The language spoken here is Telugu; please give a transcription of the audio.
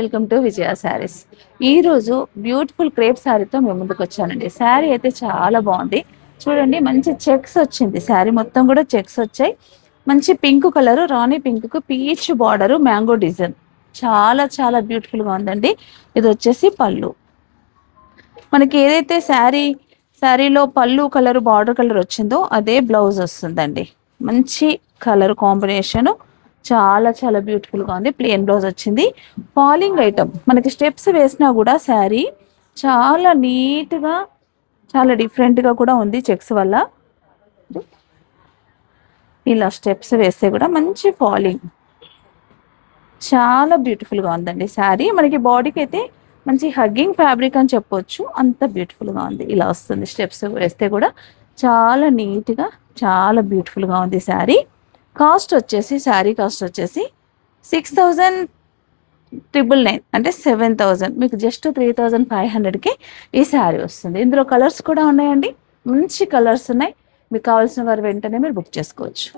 వెల్కమ్ టు విజయ శారీస్. ఈరోజు బ్యూటిఫుల్ క్రేప్ శారీతో మేము ముందుకు వచ్చానండి. శారీ అయితే చాలా బాగుంది. చూడండి, మంచి చెక్స్ వచ్చింది. శారీ మొత్తం కూడా చెక్స్ వచ్చాయి. మంచి పింక్ కలర్, రాణి పింక్ కు పీచ్ బార్డర్, మ్యాంగో డిజైన్ చాలా చాలా బ్యూటిఫుల్ గా ఉందండి. ఇది వచ్చేసి పళ్ళు. మనకి ఏదైతే శారీలో పళ్ళు కలర్, బార్డర్ కలర్ వచ్చిందో అదే బ్లౌజ్ వస్తుందండి. మంచి కలర్ కాంబినేషన్, చాలా చాలా బ్యూటిఫుల్ గా ఉంది. ప్లెయిన్ బ్లౌజ్ వచ్చింది. ఫాలింగ్ ఐటమ్, మనకి స్టెప్స్ వేసినా కూడా శారీ చాలా నీట్ గా, చాలా డిఫరెంట్ గా కూడా ఉంది. చెక్స్ వల్ల ఇలా స్టెప్స్ వేస్తే కూడా మంచి ఫాలింగ్, చాలా బ్యూటిఫుల్ గా ఉందండి శారీ. మనకి బాడీకి అయితే మంచి హగ్గింగ్ ఫ్యాబ్రిక్ అని చెప్పొచ్చు, అంత బ్యూటిఫుల్ గా ఉంది. ఇలా వస్తుంది స్టెప్స్ వేస్తే కూడా చాలా నీట్ గా, చాలా బ్యూటిఫుల్ గా ఉంది శారీ. కాస్ట్ వచ్చేసి, శారీ కాస్ట్ వచ్చేసి 6,999, అంటే 7,000. మీకు జస్ట్ 3,500కి ఈ శారీ వస్తుంది. ఇందులో కలర్స్ కూడా ఉన్నాయండి, మంచి కలర్స్ ఉన్నాయి. మీకు కావాల్సిన వారు వెంటనే మీరు బుక్ చేసుకోవచ్చు.